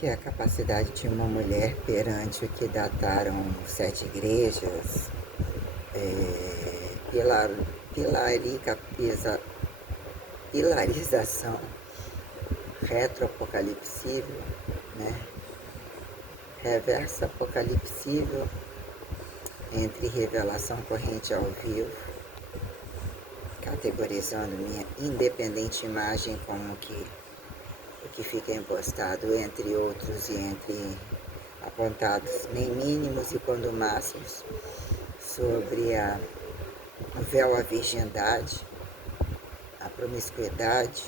que é a capacidade de uma mulher perante o que dataram 7 igrejas, pilar, pilarização retroapocalipsível, né? Reversa apocalipsível entre revelação corrente ao vivo, categorizando minha independente imagem como que o que fica impostado entre outros e entre apontados nem mínimos e quando máximos sobre o véu à virgindade, a promiscuidade,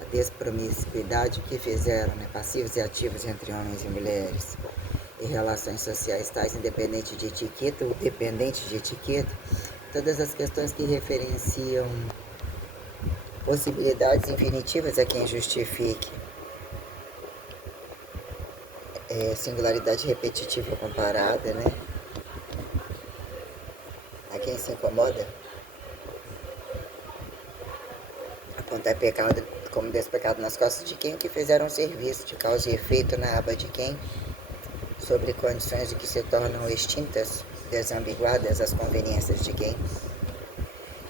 a despromiscuidade, o que fizeram, né, passivos e ativos entre homens e mulheres, e relações sociais tais, independente de etiqueta ou dependente de etiqueta, todas as questões que referenciam possibilidades infinitivas a quem justifique singularidade repetitiva comparada, né? A quem se incomoda, apontar pecado como despecado nas costas de quem que fizeram serviço de causa e efeito na aba de quem, sobre condições de que se tornam extintas, desambiguadas as conveniências de quem.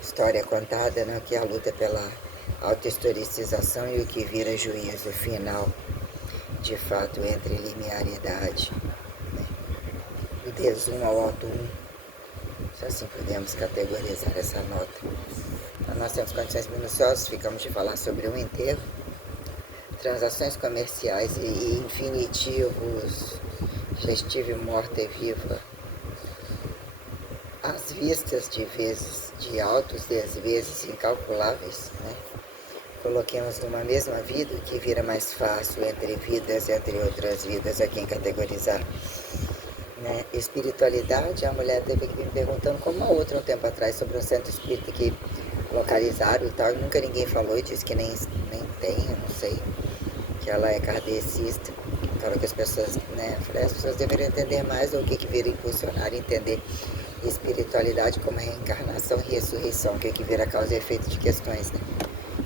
História contada, né, que é a luta pela autohistoricização e o que vira juízo final, de fato, entre linearidade, né, do desumo ao auto-um. Se assim podemos categorizar essa nota. Então, nós temos condições minuciosas, ficamos de falar sobre o enterro, transações comerciais e infinitivos, gestive morta e viva, às vistas de vezes, de altos desvezes incalculáveis, né? Coloquemos numa mesma vida o que vira mais fácil entre vidas, entre outras vidas, a quem categorizar. Né? Espiritualidade, a mulher teve que me perguntando como a outra um tempo atrás sobre um centro espírita que localizaram e tal, e nunca ninguém falou e disse que nem tem, eu não sei, que ela é kardecista. Falou que as pessoas, né, falei, as pessoas deveriam entender mais o que vira impulsionar, entender espiritualidade como reencarnação e ressurreição, o que vira causa e efeito de questões, né,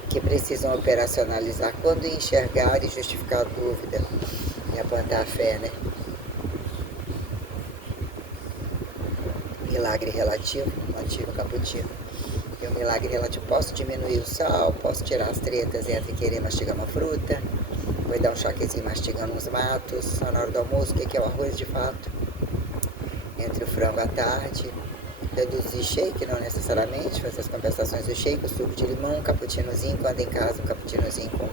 que precisam operacionalizar quando enxergar e justificar a dúvida e apontar a fé, né. Milagre relativo, antigo caputino. E o milagre relativo, posso diminuir o sal, posso tirar as tretas entre querer mastigar uma fruta, vai dar um choquezinho mastigando uns matos, só na hora do almoço, o que é o arroz de fato, entre o frango à tarde, reduzir shake, não necessariamente, fazer as compensações do shake, o suco de limão, um cappuccinozinho, quando em casa, um cappuccinozinho com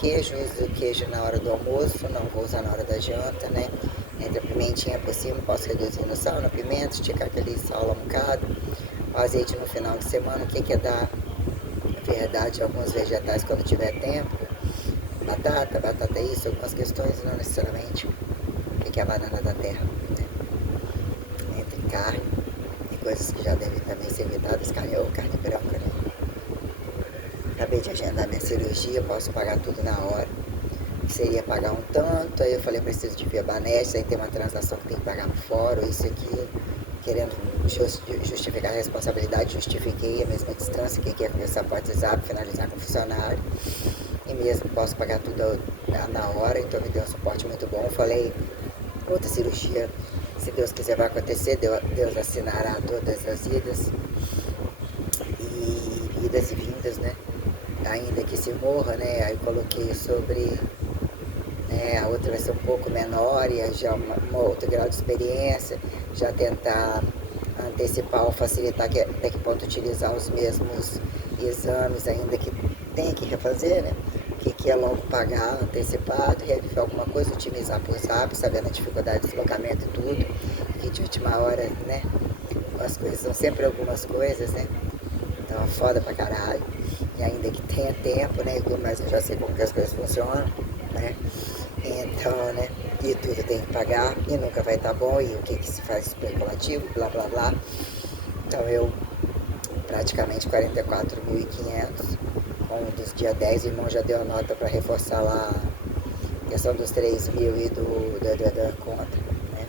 queijo, uso o queijo na hora do almoço, não vou usar na hora da janta, né? Entre a pimentinha por cima, posso reduzir no sal, na pimenta, esticar aquele sal lá um bocado, o azeite no final de semana, o que é dar verdade a alguns vegetais quando tiver tempo, batata é isso, algumas questões não necessariamente, o que é a banana da terra, né? Entre carne e coisas que já devem também ser evitadas, carne ou carne branca, né? Acabei de agendar minha cirurgia, posso pagar tudo na hora, seria pagar um tanto, aí eu falei, preciso de via Banestes, aí tem uma transação que tem que pagar no fórum, isso aqui, querendo justificar a responsabilidade, justifiquei a mesma distância, quem quer conversar por WhatsApp, finalizar com o funcionário, e mesmo posso pagar tudo na hora, então me deu um suporte muito bom. Falei, outra cirurgia, se Deus quiser vai acontecer, Deus assinará todas as idas e vindas, né? Ainda que se morra, né? Aí coloquei sobre, né, a outra vai ser um pouco menor e já uma outro grau de experiência, já tentar antecipar ou facilitar até que ponto utilizar os mesmos exames, ainda que tem que refazer, né? O que é logo pagar antecipado, reavivar alguma coisa, otimizar por zap, sabendo a dificuldade de deslocamento e tudo, que de última hora, né? As coisas são sempre algumas coisas, né? Então é foda pra caralho. E ainda que tenha tempo, né? Mas eu já sei como que as coisas funcionam, né? Então, né? E tudo tem que pagar e nunca vai estar bom. E o que se faz especulativo, blá blá blá. Então eu praticamente 44.500 com um dos dia 10, o irmão já deu a nota para reforçar lá a questão dos 3 mil e da conta, né?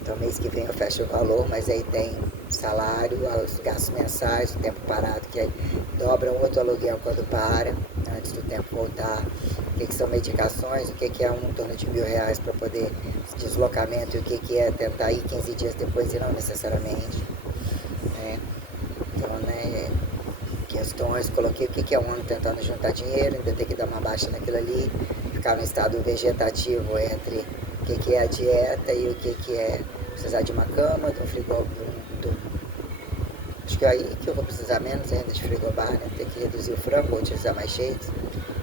Então mês que vem eu fecho o valor, mas aí tem salário, os gastos mensais, o tempo parado, que aí dobra um outro aluguel quando para, antes do tempo voltar, que são medicações, o que é um em torno de R$ 1.000 para poder deslocamento e o que é tentar ir 15 dias depois e não necessariamente. Né? Então, né, questões, coloquei o que é um ano tentando juntar dinheiro, ainda tem que dar uma baixa naquilo ali, ficar no estado vegetativo entre o que é a dieta e o que é precisar de uma cama, de um frigobar, acho que é aí que eu vou precisar menos ainda de frigobar, né? Ter que reduzir o frango ou utilizar mais shakes.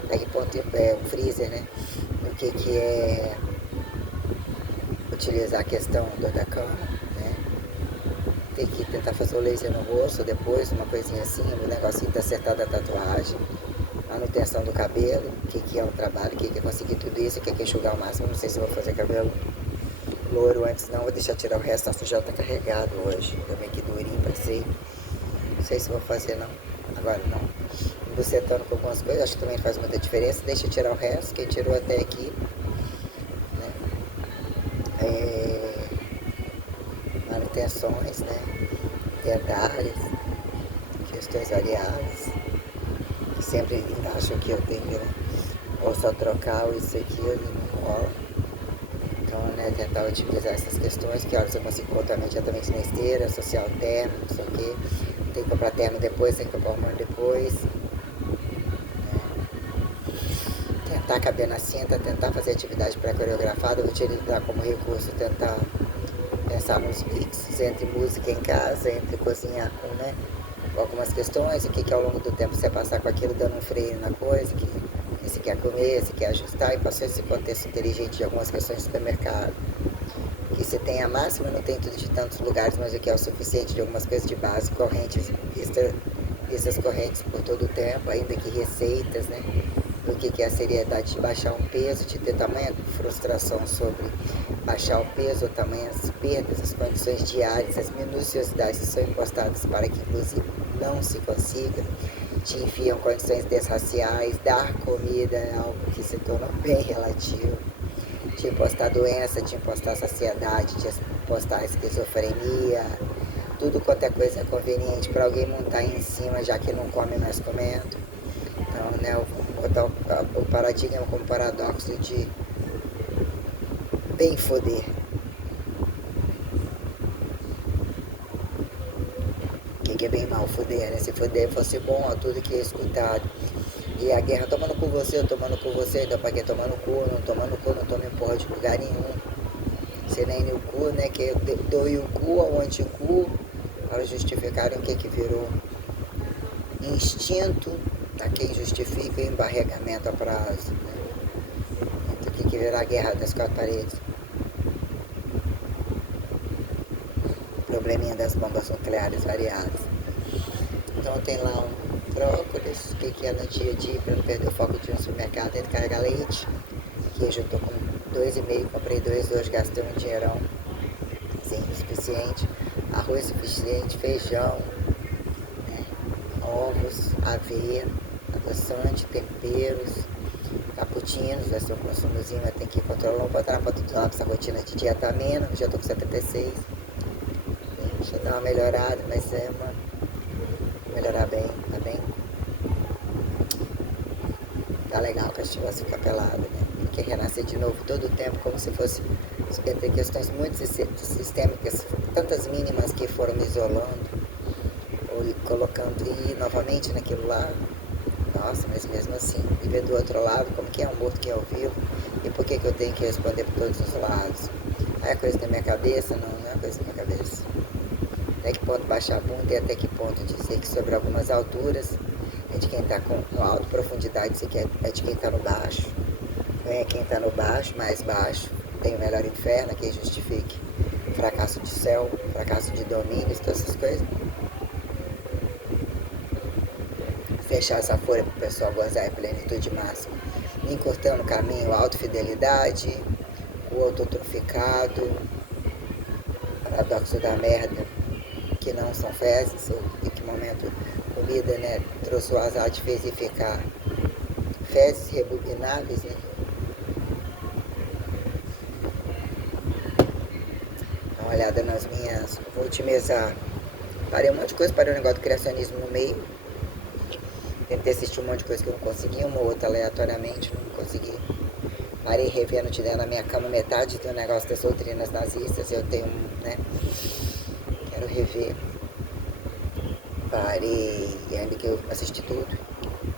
Até que ponto é um freezer, né? O que é utilizar a questão da cama, né? Ter que tentar fazer o laser no rosto depois, uma coisinha assim, um negocinho de acertar da tatuagem, manutenção do cabelo, o que é o trabalho, o que é conseguir tudo isso, o que é enxugar o máximo. Não sei se eu vou fazer cabelo loiro antes, não, vou deixar tirar o resto, nosso já tá carregado hoje, também que durinho, pensei. Não sei se vou fazer não, agora não. Bucetando com algumas coisas, acho que também faz muita diferença. Deixa eu tirar o resto, quem tirou até aqui, né? Manutenções, né? Dentárias, questões variadas, que sempre acham que eu tenho, né? Ou só trocar ou isso aqui, eu não rola. Então, né, tentar otimizar essas questões, que horas eu consigo botar imediatamente na esteira, social termo, não sei o que. Tem que comprar termo depois, tem que comprar hormônio depois. Tentar caber na cinta, tentar fazer atividade pré-coreografada, vou utilizar como recurso, tentar pensar nos mixes entre música em casa, entre cozinhar com, né, algumas questões, o que ao longo do tempo você passar com aquilo dando um freio na coisa, que você quer comer, você quer ajustar, e passou esse contexto inteligente de algumas questões de supermercado, que você tem a máxima, não tem tudo de tantos lugares, mas o que é o suficiente de algumas coisas de base, correntes, vistas correntes por todo o tempo, ainda que receitas, né? O que é a seriedade de baixar um peso, de ter tamanha frustração sobre baixar o peso, tamanhas perdas, as condições diárias, as minuciosidades que são impostadas para que inclusive não se consiga, te enfiam condições desraciais, dar comida é algo que se torna bem relativo, te impostar doença, te impostar saciedade, te impostar esquizofrenia, tudo quanto é coisa conveniente para alguém montar em cima, já que não come mais comendo. Então, né, eu vou botar o paradigma como paradoxo de bem foder. O que é bem mal foder, né? Se foder fosse bom a tudo que é escutado. E a guerra tomando com você, eu tomando com você, então pra que tomar no cu, não tome porra de lugar nenhum. Se nem no cu, né? Que eu dou o cu ao anticu para justificarem o que virou instinto a quem justifica o embarregamento a prazo, né? Então, o que virá a guerra das quatro paredes? Probleminha das bombas nucleares variadas. Então tem lá um brócolis, o que é no dia a dia, para não perder o foco de um supermercado, tem que carregar leite, queijo eu tô com 2,5, comprei 2, hoje gastei um dinheirão, sim, suficiente, arroz suficiente, feijão, né? Ovos, aveia, adoçante, temperos, cappuccinos, vai ser um consumozinho, mas tem que controlar, vou botar pra tudo lá, essa rotina de dieta amena, já tô com 76, deixa eu dar uma melhorada, mas melhorar bem, tá bem? Tá legal que a gente vai ficar pelado, né? Tem que renascer de novo todo o tempo, como se fosse entre questões muito sistêmicas, tantas mínimas que foram me isolando, ou colocando e novamente naquilo lá. Nossa, mas mesmo assim, viver do outro lado, como que é um morto que é ao vivo, e por que eu tenho que responder por todos os lados? É coisa da minha cabeça? Não é coisa da minha cabeça. Até que ponto baixar a bunda e até que ponto dizer que sobre algumas alturas é de quem está com alta profundidade, isso aqui é de quem está no baixo. Não é quem está no baixo, mais baixo, tem o melhor inferno, que justifique fracasso de céu, fracasso de domínios, todas essas coisas. Fechar essa folha para o pessoal gozar em plenitude máxima, encurtando o caminho, a autofidelidade, o autotroficado, paradoxo da merda, que não são fezes, ou em que momento comida, né, trouxe o azar de ficar fezes rebobináveis, né? Dá uma olhada nas minhas, vou otimizar. Parei um monte de coisa, parei um negócio do criacionismo no meio. Tentei assistir um monte de coisa que eu não consegui, uma ou outra aleatoriamente, não consegui. Parei revendo de dentro da minha cama metade do negócio das doutrinas nazistas, eu tenho, né, quero rever. Parei, ainda que eu assisti tudo,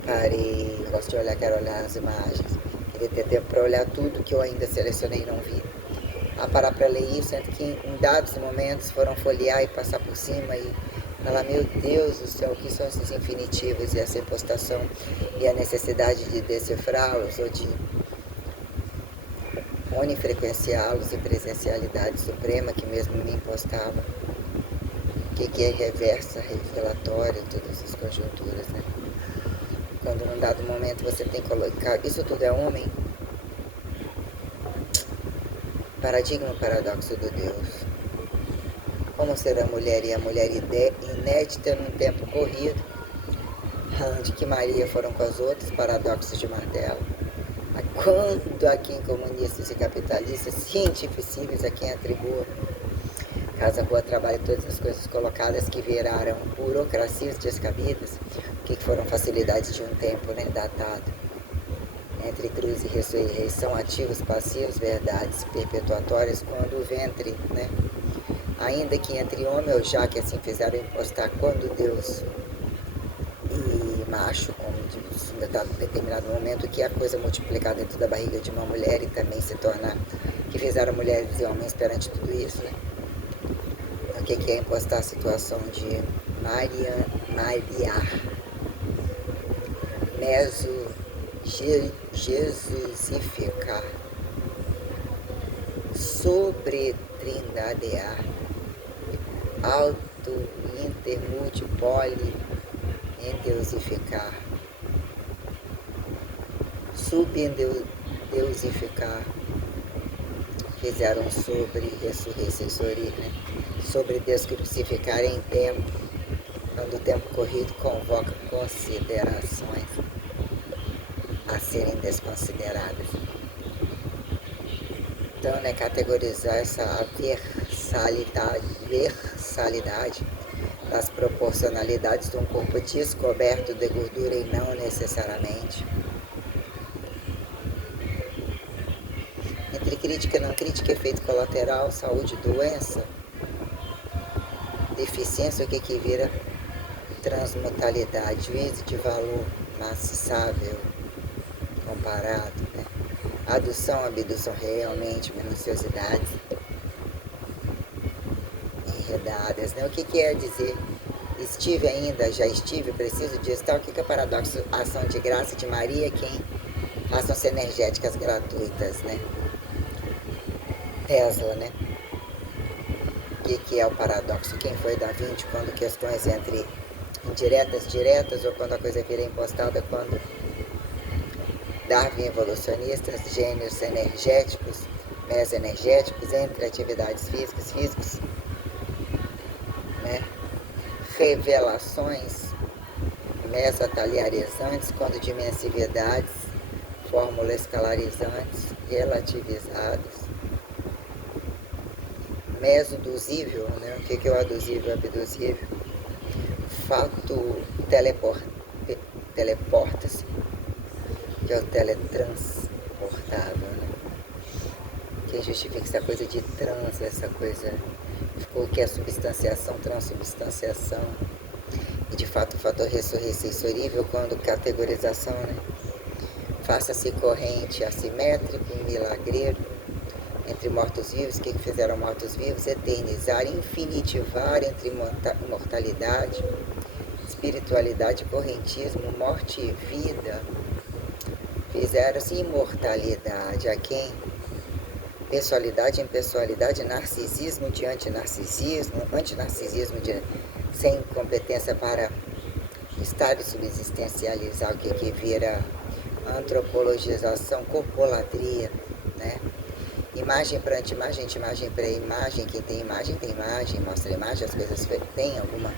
parei, eu gosto de olhar, quero olhar as imagens, queria ter tempo para olhar tudo que eu ainda selecionei e não vi. A parar para ler isso, sendo que em dados momentos foram folhear e passar por cima e falar, meu Deus do céu, o que são esses infinitivos e essa impostação e a necessidade de decifrá-los ou de unifrequenciá-los em presencialidade suprema que mesmo me impostava. O que é reversa, revelatória, todas essas conjunturas, né? Quando num dado momento você tem que colocar, isso tudo é homem, paradigma paradoxo do Deus. Como ser a mulher e a mulher inédita num tempo corrido, onde que Maria foram com as outras, paradoxos de martelo. Quando a quem comunistas e capitalistas, cientificíveis a quem atribuam, Casa Rua trabalha todas as coisas colocadas que viraram burocracias descabidas, que foram facilidades de um tempo, né, datado. Entre cruz e ressurreição, ativos, passivos, verdades perpetuatórias, quando o ventre, né, ainda que entre homem ou já que assim fizeram impostar, quando Deus e macho, como em determinado momento, que é a coisa multiplicada dentro da barriga de uma mulher e também se tornar, que fizeram mulheres e homens perante tudo isso, né? O que é impostar a situação de Maria, meso, Jesusificar, sobretrindadear, auto, intermúltiplo, poli, endeusificar, subendeusificar, fizeram sobre ressurreições, né? Sobre descrucificar em tempo, quando o tempo corrido convoca considerações a serem desconsideradas. Então, né, categorizar essa versalidade das proporcionalidades de um corpo descoberto de gordura e não necessariamente. Entre crítica e não crítica, efeito colateral, saúde e doença, deficiência, o que vira transmutalidade, juízo de valor maciçável, comparado, né? Adução, abdução, realmente, minuciosidades enredadas, né? O que quer dizer estive ainda, já estive, preciso disso, tal, o que é o paradoxo? Ação de graça de Maria, quem? Ações energéticas gratuitas, né? Tesla, né? O que é o paradoxo? Quem foi Da Vinci quando questões entre indiretas, diretas, ou quando a coisa vira impostada, quando Darwin evolucionistas, gênios energéticos, mesoenergéticos, entre atividades físicos, né? Revelações mesotaliarizantes, quando dimensividades, fórmulas escalarizantes, relativizadas. Mesodusível, né? O que é o adusível e abdusível? Fato teleporta-se, que é o teletransportável, né? Que justifica essa coisa de trans, essa coisa, o que é substanciação, transubstanciação, e de fato o fator ressurreiçorível, quando categorização, né? Faça-se corrente assimétrico, milagreiro, entre mortos-vivos, o que fizeram mortos-vivos? Eternizar, infinitivar entre imortalidade, espiritualidade, correntismo, morte e vida. Fizeram-se imortalidade a quem? Pessoalidade, impessoalidade, narcisismo de antinarcisismo, antinarcisismo sem competência para estar e subsistencializar, o que vira antropologização, corpolatria, né? Imagem para anti-imagem, anti-imagem para imagem, quem tem imagem, mostra a imagem, as coisas têm alguma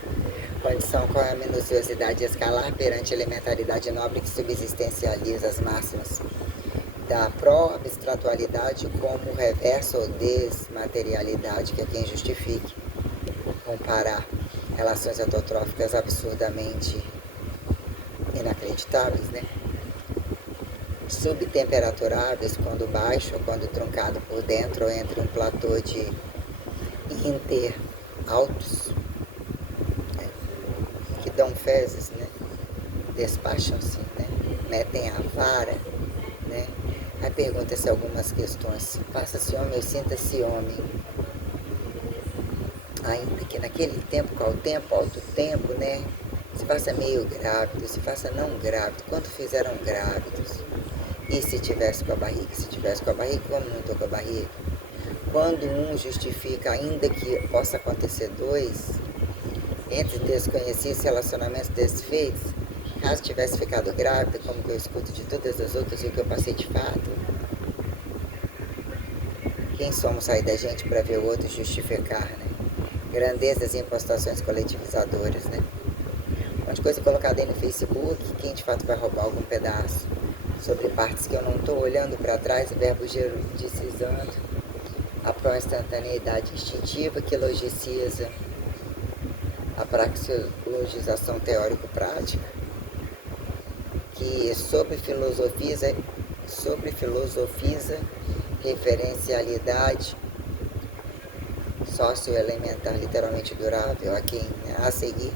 condição, qual é a minuciosidade escalar perante a elementaridade nobre que subsistencializa as máximas da pró-abstratualidade como reverso ou desmaterialidade, que é quem justifique comparar relações autotróficas absurdamente inacreditáveis, né? subtemperaturáveis quando baixo ou quando truncado por dentro, ou entre um platô de inter altos, né, que dão fezes, né, despacham-se, né, metem a vara, né. Aí pergunta-se algumas questões: faça-se homem ou sinta-se homem? Ainda que naquele tempo, qual tempo, alto tempo, né? Se faça meio grávido, se faça não grávido, quanto fizeram grávidos? E se tivesse com a barriga? Se tivesse com a barriga, como não estou com a barriga? Quando um justifica, ainda que possa acontecer dois, entre desconhecidos relacionamentos desfeitos, caso tivesse ficado grávida, como que eu escuto de todas as outras e o que eu passei de fato, quem somos sair da gente para ver o outro justificar, né? Grandezas e impostações coletivizadoras, né? Um monte de coisa colocada aí no Facebook, quem de fato vai roubar algum pedaço? Sobre partes que eu não estou olhando para trás, o verbo gerodicizando, a pró-instantaneidade instintiva que logiciza a praxeologização teórico-prática, que sobrefilosofiza referencialidade socioelementar literalmente durável a quem a seguir.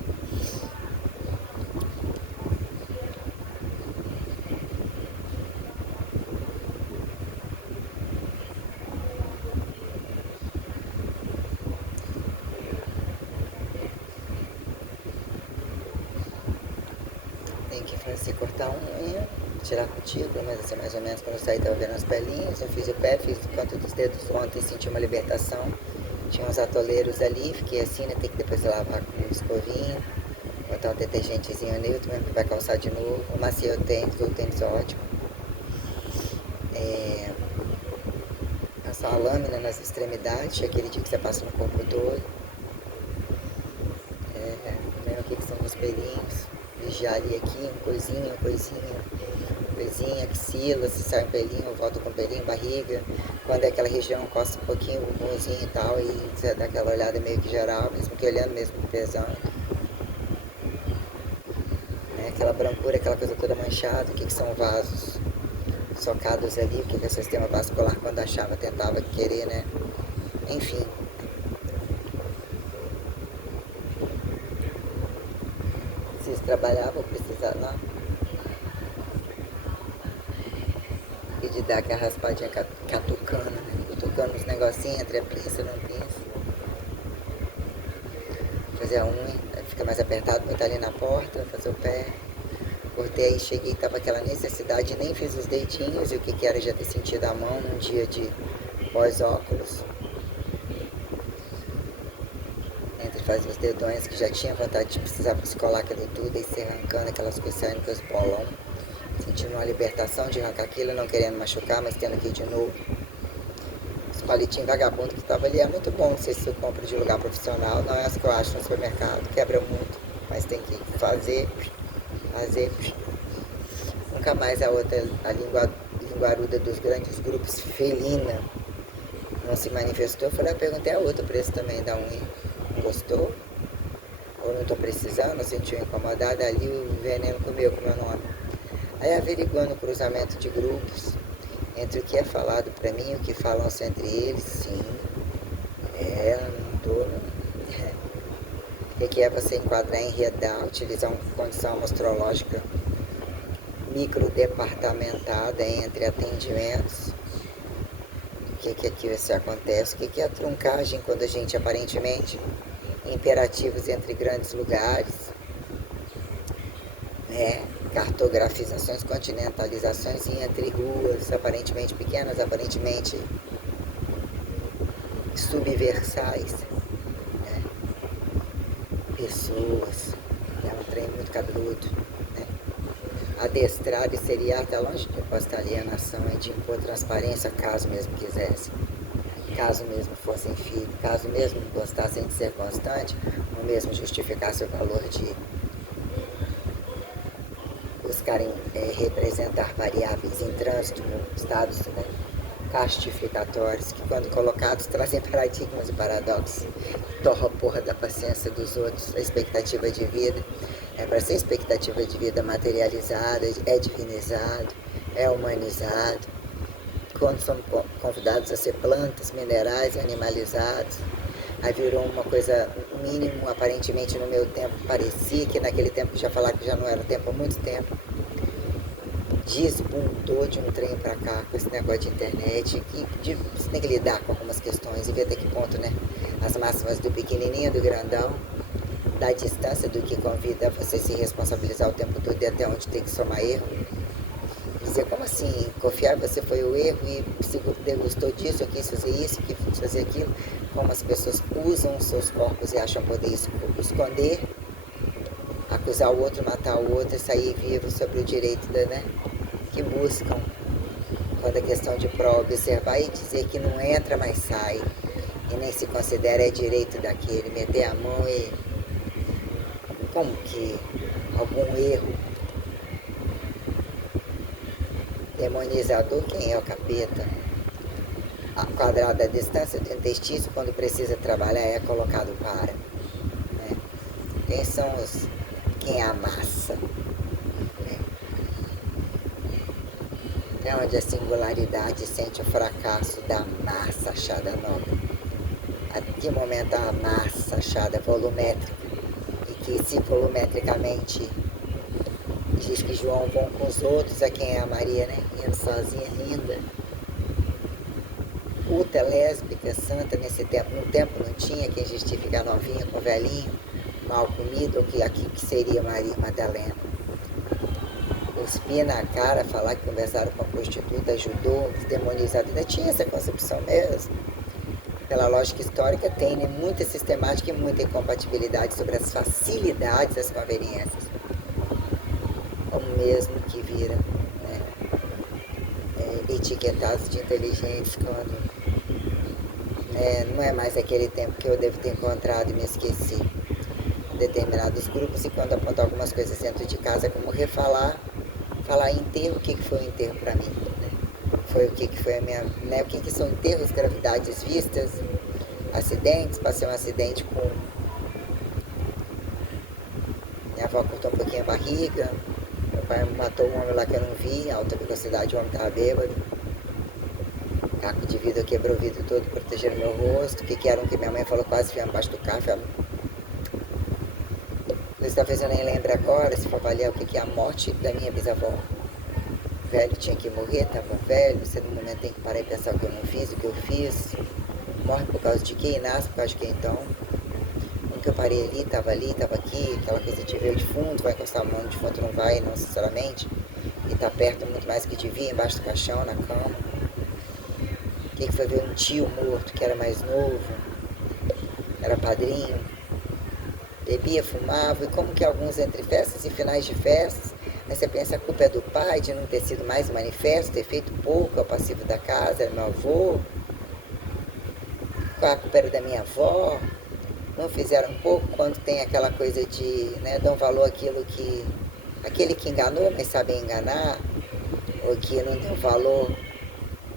Tem que fazer cortar unha, tirar cutícula, mas assim, mais ou menos quando eu saí estava vendo as pelinhas, eu fiz o pé, fiz o canto dos dedos ontem, senti uma libertação. Tinha uns atoleiros ali, fiquei assim, né? Tem que depois lavar com escovinha, botar um detergentezinho neutro, mesmo que vai calçar de novo. O macio o tênis ótimo. Passar a lâmina nas extremidades, aquele dia que você passa no corpo todo. Vendo o que são os pelinhos. Vigiar ali aqui, coisinha, axila, se sai um pelinho, volta com um pelinho, barriga. Quando é aquela região, costa um pouquinho, o bumbumzinho e tal, e você dá aquela olhada meio que geral, mesmo que olhando, mesmo que pesando. Aquela brancura, aquela coisa toda manchada, o que são vasos socados ali, o que é o sistema vascular quando achava, tentava querer, né? Enfim. Vocês trabalhavam, precisavam lá? E de dar aquela raspadinha catucana, né? Cutucando uns negocinhos entre a pinça e não pinça. Fazer a unha, fica mais apertado, botar ali na porta, fazer o pé. Cortei aí, cheguei, tava aquela necessidade, nem fiz os dedinhos, e o que era já ter sentido a mão num dia de pós-óculos. Entre fazer os dedões, que já tinha vontade de precisar descolar aquilo tudo, e se arrancando aquelas coisas saindo com os bolão. Sentindo uma libertação de arrancar aquilo, não querendo machucar, mas tendo que ir de novo. Os palitinhos vagabundos que tava ali é muito bom, não sei se eu compro de lugar profissional, não é as que eu acho no supermercado, quebra muito, mas tem que fazer. Nunca mais a outra, a linguaruda dos grandes grupos felina, não se manifestou. Eu perguntei a outra o preço também da unha. Não gostou? Ou não estou precisando, não sentiu incomodada, ali o veneno comeu com o meu nome. Aí averiguando o cruzamento de grupos, entre o que é falado para mim e o que falam-se entre eles, sim, não estou... O que é você enquadrar, enredar, utilizar uma condição astrológica microdepartamentada entre atendimentos? O que aqui isso acontece? O que é a truncagem quando a gente aparentemente imperativos entre grandes lugares, cartografizações, continentalizações entre ruas aparentemente pequenas, aparentemente subversais, né? Pessoas, é um trem muito cabeludo, né? Adestrado e seriar está longe de impostar alienação e de impor transparência, caso mesmo quisessem, caso mesmo fossem filhos, caso mesmo gostassem de ser constante, ou mesmo justificasse o valor de buscarem representar variáveis em trânsito, estados, né, castificatórios, que quando colocados trazem paradigmas e paradoxos, torra a porra da paciência dos outros, a expectativa de vida. Para ser expectativa de vida materializada, é divinizado, é humanizado. Quando somos convidados a ser plantas, minerais, animalizados, aí virou uma coisa, o mínimo, aparentemente no meu tempo, parecia que naquele tempo já falaram que já não era tempo há muito tempo, desbundou de um trem para cá com esse negócio de internet, que você tem que lidar com algumas questões e ver até que ponto, né? As máximas do pequenininho, do grandão, da distância do que convida a você se responsabilizar o tempo todo e até onde tem que somar erro. Dizer, como assim, confiar você foi o erro e se degustou disso, eu quis fazer isso, quis fazer aquilo, como as pessoas usam os seus corpos e acham poder esconder, acusar o outro, matar o outro e sair vivo sobre o direito da, né, que buscam, quando a questão de prova, observar e dizer que não entra, mas sai, e nem se considera é direito daquele, meter a mão e como que algum erro demonizador, quem é o capeta? A quadrada da distância do intestino, quando precisa trabalhar, é colocado para. Né? Quem são os. Quem é a massa? Né? É onde a singularidade sente o fracasso da massa achada nobre. A que momento a massa achada volumétrica, e que se volumetricamente diz que João vão com os outros, a quem é a Maria, né? Indo sozinha ainda. Puta, lésbica, santa nesse tempo. No tempo não tinha quem justificar novinha com velhinho, mal comido, ou que aqui que seria Maria Madalena. Cuspir na cara, falar que conversaram com a prostituta, ajudou, os demonizados. Ainda tinha essa concepção mesmo. Pela lógica histórica tem, né? Muita sistemática e muita incompatibilidade sobre as facilidades das conveniências. O mesmo que vira, né? Etiquetados de inteligentes quando, né, não é mais aquele tempo que eu devo ter encontrado e me esqueci em determinados grupos, e quando apontar algumas coisas dentro de casa, como falar em enterro, o que foi o enterro para mim, né? Foi o que foi a minha, né, o que são enterros, gravidades vistas, acidentes, passei um acidente com minha avó, cortou um pouquinho a barriga, meu pai matou um homem lá que eu não vi, alta velocidade, o homem estava bêbado. Caco de vidro, quebrou o vidro todo, protegendo meu rosto. O que era um que minha mãe falou, quase viemos embaixo do carro. Mas talvez eu nem lembre agora, se for avaliar o que é a morte da minha bisavó. O velho tinha que morrer, estava velho, você no momento tem que parar e pensar o que eu não fiz, o que eu fiz. Morre por causa de quê? Nasce por causa de quê então? O que eu parei ali, estava aqui, aquela coisa de ver o defunto, vai encostar a mão no defunto, não vai, não sinceramente. E tá perto muito mais que devia, embaixo do caixão, na cama. O que foi ver um tio morto que era mais novo, era padrinho, bebia, fumava, e como que alguns entre festas e finais de festas, aí você pensa, a culpa é do pai de não ter sido mais manifesto, ter feito pouco, é o passivo da casa, era meu avô, a culpa era da minha avó, não fizeram pouco, quando tem aquela coisa de, né, dão valor àquilo que, aquele que enganou, mas sabe enganar, ou que não deu valor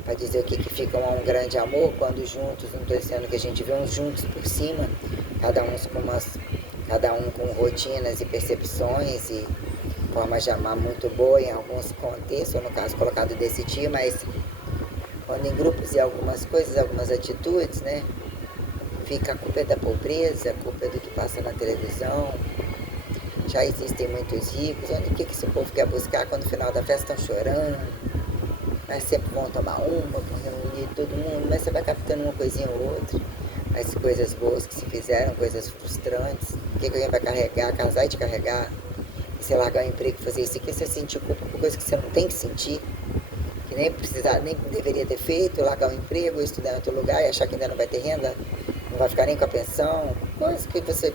para dizer o que fica um grande amor, quando juntos, não estou dizendo que a gente vê uns juntos por cima, cada um com rotinas e percepções e formas de amar muito boa em alguns contextos, ou no caso colocado desse tipo, mas quando em grupos e algumas coisas, algumas atitudes, né, fica a culpa é da pobreza, a culpa é do que passa na televisão, já existem muitos ricos, onde o que esse povo quer buscar quando no final da festa estão chorando, mas sempre vão tomar uma, vão reunir todo mundo, mas você vai captando uma coisinha ou outra, as coisas boas que se fizeram, coisas frustrantes, o que alguém vai carregar, casar e te carregar, e você largar o emprego e fazer isso aqui, você sentir culpa por coisa que você não tem que sentir, que nem precisar, nem deveria ter feito, largar o emprego, estudar em outro lugar e achar que ainda não vai ter renda, não vai ficar nem com a pensão, coisas que você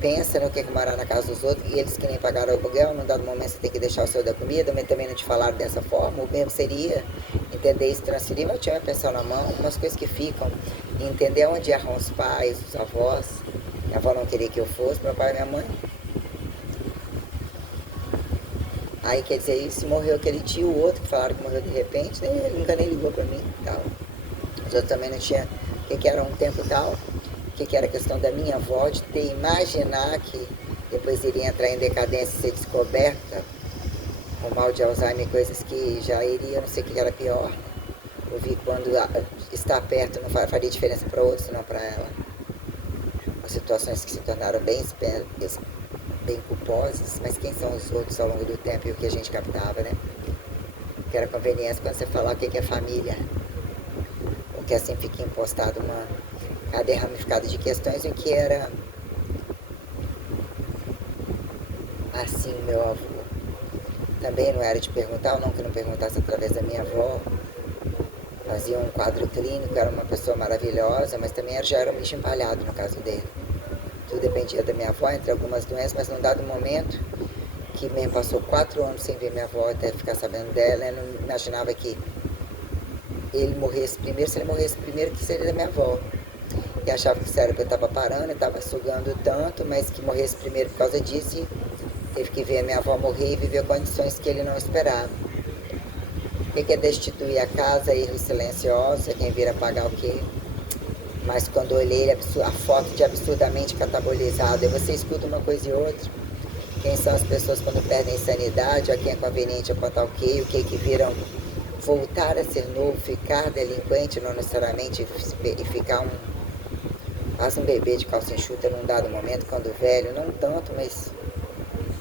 pensa no que morar na casa dos outros, e eles que nem pagaram o aluguel, num dado momento você tem que deixar o seu da comida, mas também não te falaram dessa forma, o mesmo seria entender isso, transferir, mas eu tinha uma pensão na mão, umas coisas que ficam, e entender onde erram os pais, os avós, minha avó não queria que eu fosse, meu pai e minha mãe. Aí quer dizer, isso morreu aquele tio, o outro que falaram que morreu de repente, nem ele nunca nem ligou pra mim, tal. Os outros também não tinha o que era um tempo tal, o que era a questão da minha avó, de ter imaginar que depois iria entrar em decadência e ser descoberta, o mal de Alzheimer, coisas que já iria, não sei o que era pior. Eu vi quando estar perto não faria diferença para outros, não para ela. As situações que se tornaram bem culposas, mas quem são os outros ao longo do tempo e o que a gente captava, né? Que era conveniência quando você falar o que é família. Porque assim fica impostado uma cadeia ramificada de questões em que era assim meu avô. Também não era de perguntar, ou não que não perguntasse através da minha avó. Fazia um quadro clínico, era uma pessoa maravilhosa, mas também já era um bicho empalhado no caso dele. Tudo dependia da minha avó, entre algumas doenças, mas num dado momento, que mesmo passou 4 anos sem ver minha avó até ficar sabendo dela, eu não imaginava que ele morresse primeiro, se ele morresse primeiro, que seria da minha avó. E achava que o cérebro estava parando, estava sugando tanto, mas que morresse primeiro por causa disso, e teve que ver a minha avó morrer e viver condições que ele não esperava. O que é destituir a casa, erro silencioso, é quem vira pagar o quê? Mas quando eu olhei a foto de absurdamente catabolizado, aí você escuta uma coisa e outra. Quem são as pessoas quando perdem sanidade, a quem é conveniente apontar o que viram voltar a ser novo, ficar delinquente, não necessariamente, e ficar quase um bebê de calça enxuta num dado momento, quando velho, não tanto, mas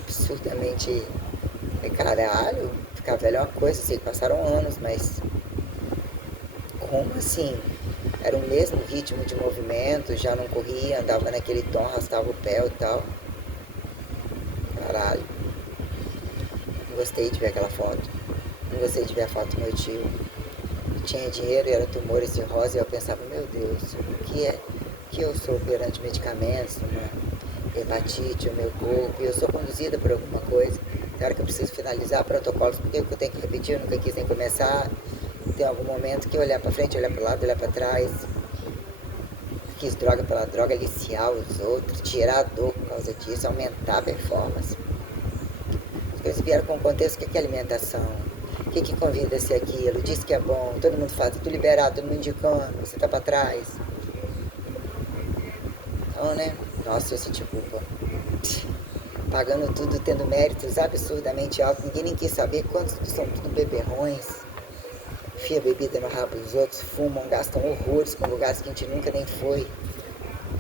absurdamente, caralho, ficar velho é uma coisa, sei que passaram anos, mas como assim? Era o mesmo ritmo de movimento, já não corria, andava naquele tom, arrastava o pé e tal. Caralho. Não gostei de ver aquela foto. Não gostei de ver a foto do meu tio. Tinha dinheiro e era tumor esse rosa e eu pensava, meu Deus, o que eu sou perante medicamentos, uma hepatite, o meu corpo, e eu sou conduzida por alguma coisa. Tem hora que eu preciso finalizar protocolos, porque eu tenho que repetir, eu nunca quis nem começar. Tem algum momento que olhar pra frente, olhar pro lado, olhar pra trás. Quis droga pela droga, aliciar os outros, tirar a dor por causa disso, aumentar a performance. As coisas vieram com o contexto, o que é alimentação? O que convida a ser aquilo? Diz que é bom, todo mundo faz, tudo liberado, todo mundo indicando, você tá pra trás. Então, né? Nossa, eu senti culpa. Pagando tudo, tendo méritos absurdamente altos, ninguém nem quis saber quantos são tudo beberrões. Enfia bebida no rabo dos outros, fumam, gastam horrores com lugares que a gente nunca nem foi.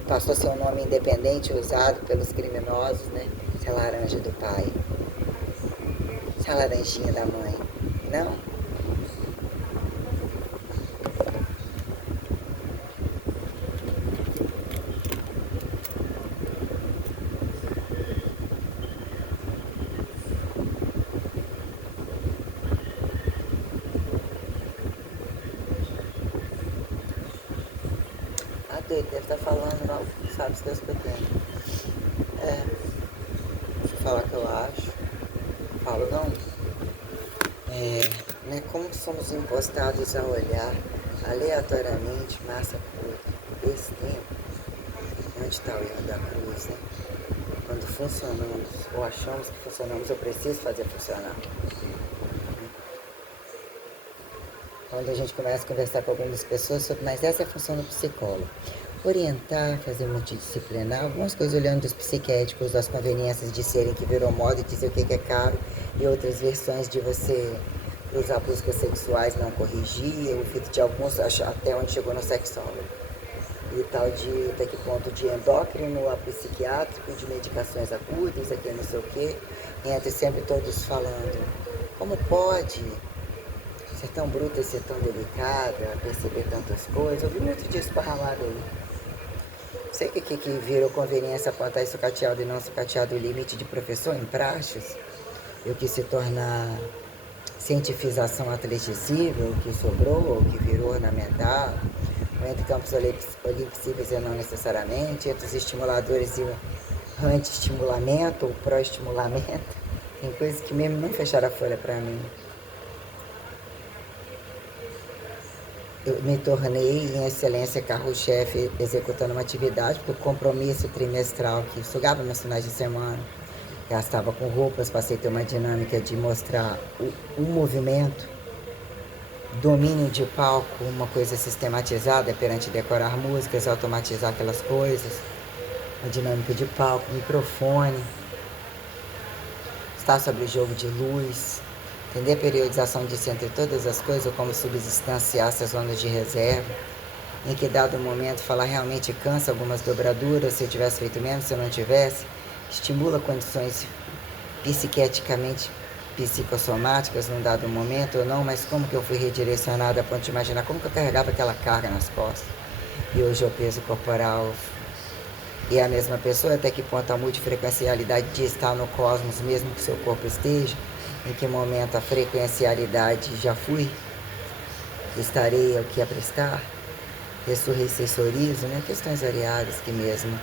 Passou a ser um nome independente usado pelos criminosos, né? Essa é a laranja do pai. Essa é a laranjinha da mãe. Não? Ah, doido, deve estar falando mal, sabe se Deus escutando. É, deixa eu falar o que eu acho. Falo não. Né, como somos impostados a olhar aleatoriamente massa por esse tempo, onde está o erro da cruz, né? Quando funcionamos, ou achamos que funcionamos, eu preciso fazer funcionar. Quando a gente começa a conversar com algumas pessoas sobre, mas essa é a função do psicólogo. Orientar, fazer multidisciplinar, algumas coisas olhando dos psiquéticos, das conveniências de serem que virou moda e dizer o que é caro, e outras versões de você usar buscas sexuais não corrigir, o fito de alguns, até onde chegou no sexólogo. E tal de até que ponto de endócrino a psiquiátrico, de medicações agudas, aqui não sei o quê, entre sempre todos falando, como pode ser tão bruta, ser tão delicada, perceber tantas coisas? Eu vi muito disso parramado aí. Sei que virou conveniência apontar isso sucateado e não sucateado o limite de professor em praxes, e o que se torna cientifização atleticível, o que sobrou, o que virou ornamental, entre campos olimpísticos e não necessariamente, entre os estimuladores e o anti-estimulamento, ou pró-estimulamento. Tem coisas que mesmo não fecharam a folha para mim. Eu me tornei em excelência carro-chefe executando uma atividade, porque o compromisso trimestral que sugava meus finais de semana, gastava com roupas, passei a ter uma dinâmica de mostrar o movimento, domínio de palco, uma coisa sistematizada perante decorar músicas, automatizar aquelas coisas, uma dinâmica de palco, microfone, estar sobre jogo de luz, Entender a periodização disso entre todas as coisas, ou como substanciar essas zonas de reserva, em que dado momento falar realmente cansa algumas dobraduras, se eu tivesse feito menos, se eu não tivesse, estimula condições psiqueticamente psicossomáticas num dado momento ou não, mas como que eu fui redirecionada a ponto de imaginar como que eu carregava aquela carga nas costas, e hoje o peso corporal é a mesma pessoa, até que ponto a multifrequencialidade de estar no cosmos, mesmo que seu corpo esteja, em que momento a frequencialidade já fui, estarei ao que é prestar, ressurreição e sorriso, né? Questões variadas que mesmo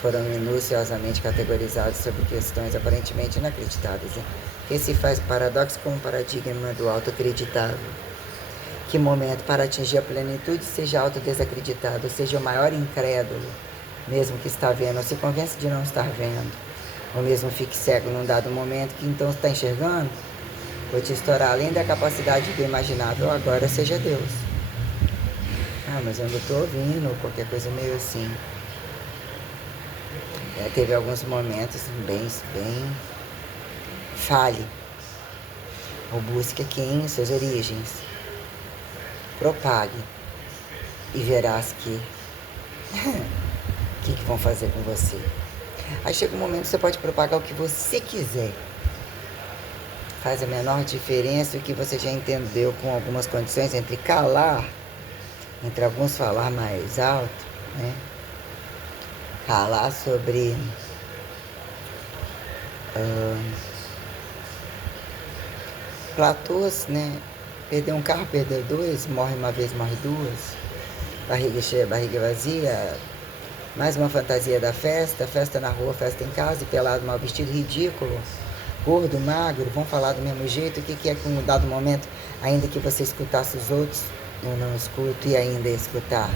foram minuciosamente categorizadas sobre questões aparentemente inacreditáveis, né? Que se faz paradoxo como paradigma do autoacreditável. Que momento para atingir a plenitude seja autodesacreditado, seja o maior incrédulo, mesmo que está vendo, ou se convence de não estar vendo, ou mesmo fique cego num dado momento que então está enxergando, vou te estourar além da capacidade do imaginável, agora seja Deus. Ah, mas eu não estou ouvindo, qualquer coisa meio assim. Teve alguns momentos bem fale, ou busque aqui em suas origens, propague, e verás que que vão fazer com você. Aí chega um momento que você pode propagar o que você quiser. Faz a menor diferença, o que você já entendeu com algumas condições entre calar, entre alguns falar mais alto, né? Calar sobre platôs, né? Perder um carro, perder dois, morre uma vez, morre duas, barriga cheia, barriga vazia, mais uma fantasia da festa, festa na rua, festa em casa, pelado, mal vestido, ridículo, gordo, magro, vão falar do mesmo jeito, o que é que em um dado momento, ainda que você escutasse os outros, eu não escuto e ainda escutar.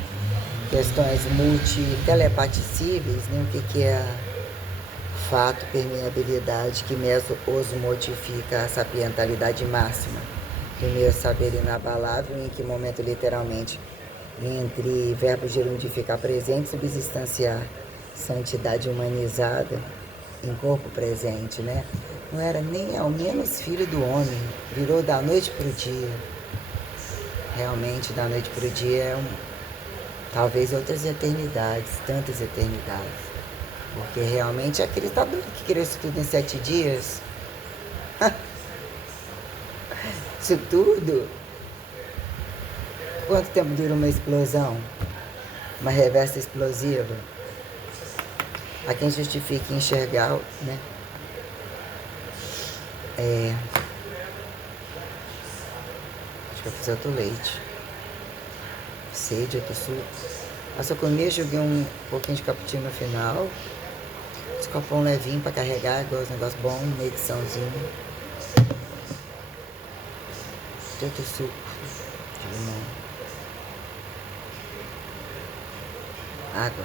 Questões multitelepaticíveis, né? O que é fato, permeabilidade, que mesmo os modifica a sapientalidade máxima do meu saber inabalável, em que momento literalmente entre verbo gerúndio ficar presente, subsistanciar santidade humanizada em corpo presente, né? Não era nem ao menos filho do homem, virou da noite para o dia. Realmente, da noite para o dia talvez outras eternidades, tantas eternidades. Porque realmente aquele tá doido que criou isso tudo em 7 dias. Isso tudo. Quanto tempo dura uma explosão? Uma reversa explosiva? A quem justifique enxergar, né? Acho que eu fiz outro leite. Sede, outro suco. Nossa, eu comi, joguei um pouquinho de cappuccino no final. Esse copão levinho pra carregar, igual os negócios bons, uma ediçãozinha. De outro suco de limão. Água.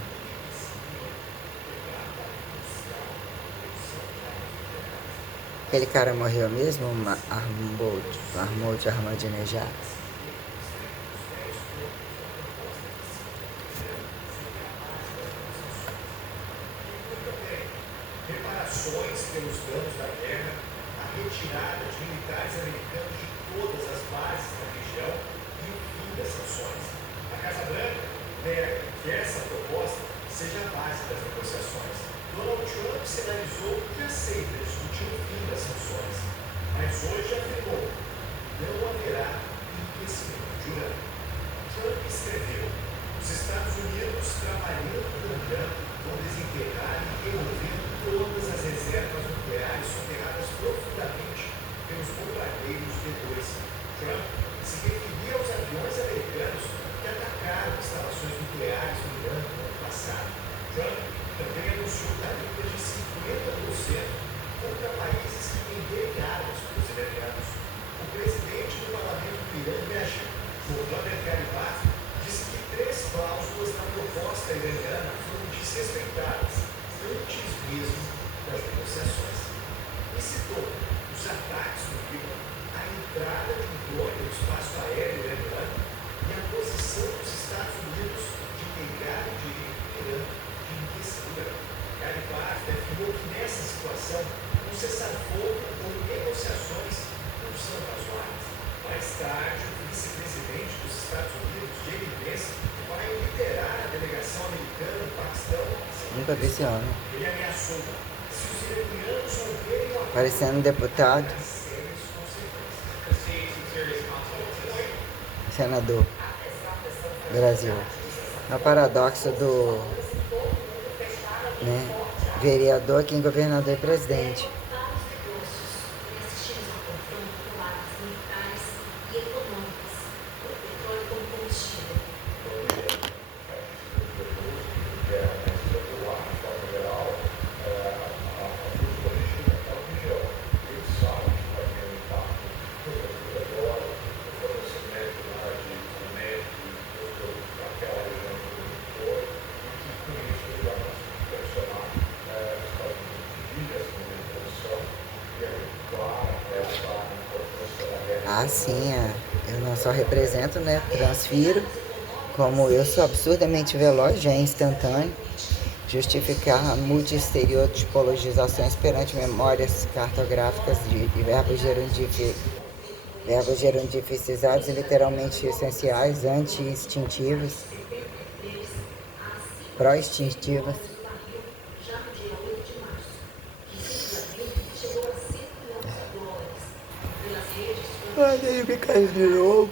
Aquele cara morreu mesmo, Ahmadinejad. Reparações pelos danos da guerra, a retirada de militares americanos de todas as bases da região e o fim das sanções. A Casa Branca nega que essa proposta seja a base das negociações. Donald Trump sinalizou que aceita discutir o fim das sanções, mas hoje afirmou que não haverá enriquecimento de urânio. Trump escreveu: os Estados Unidos, trabalhando com o Irã, vão desenterrar e remover todas as reservas nucleares soterradas profundamente pelos bombardeiros B-2. Trump se referia aos aviões americanos que atacaram instalações nucleares no Irã no ano passado. Trump também anunciou tarifas de 50% contra países que venderem armas para os iranianos. O presidente do parlamento do Irã, Mohammad Gharibaf, disse que 3 cláusulas da proposta iraniana foram desrespeitadas antes mesmo das negociações. E citou os ataques no Líbano, a entrada de um drone no espaço aéreo iraniano e a posição dos Estados Unidos de negar o direito do Irã de enriquecer o urânio. Gharibaf afirmou que nessa situação, um cessar-fogo ou negociações não são Nunca vi esse homem. Parecendo um deputado. Senador. Brasil. É o paradoxo do, né, vereador, quem governador e presidente. Ah, sim, eu não só represento, né? Transfiro. Como eu sou absurdamente veloz, já é instantâneo. Justificar multi-estereotipologizações perante memórias cartográficas de verbos gerondificizados e literalmente essenciais, anti-instintivas, pró-instintivas. Ai, ele me caiu de novo.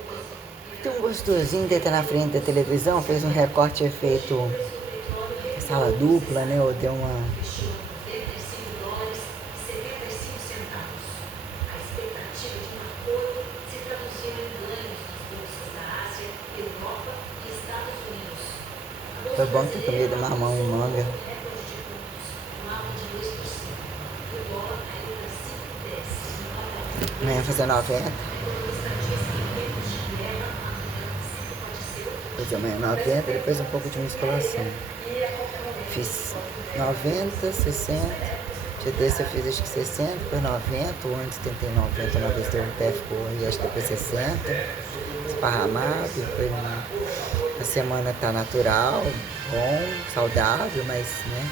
Tão gostosinho deitar na frente da televisão, fez um recorte efeito sala dupla, né? Ou deu uma... Foi bom ter comido mamão e manga. Amanhã fazer 90. Depois amanhã 90, depois um pouco de musculação. Fiz 90, 60. Dia desse eu fiz acho que 60, depois 90, ou antes tentei 90, uma vez teve um pé ficou e acho que depois 60. Esparramado, depois a semana tá natural, bom, saudável, mas, né?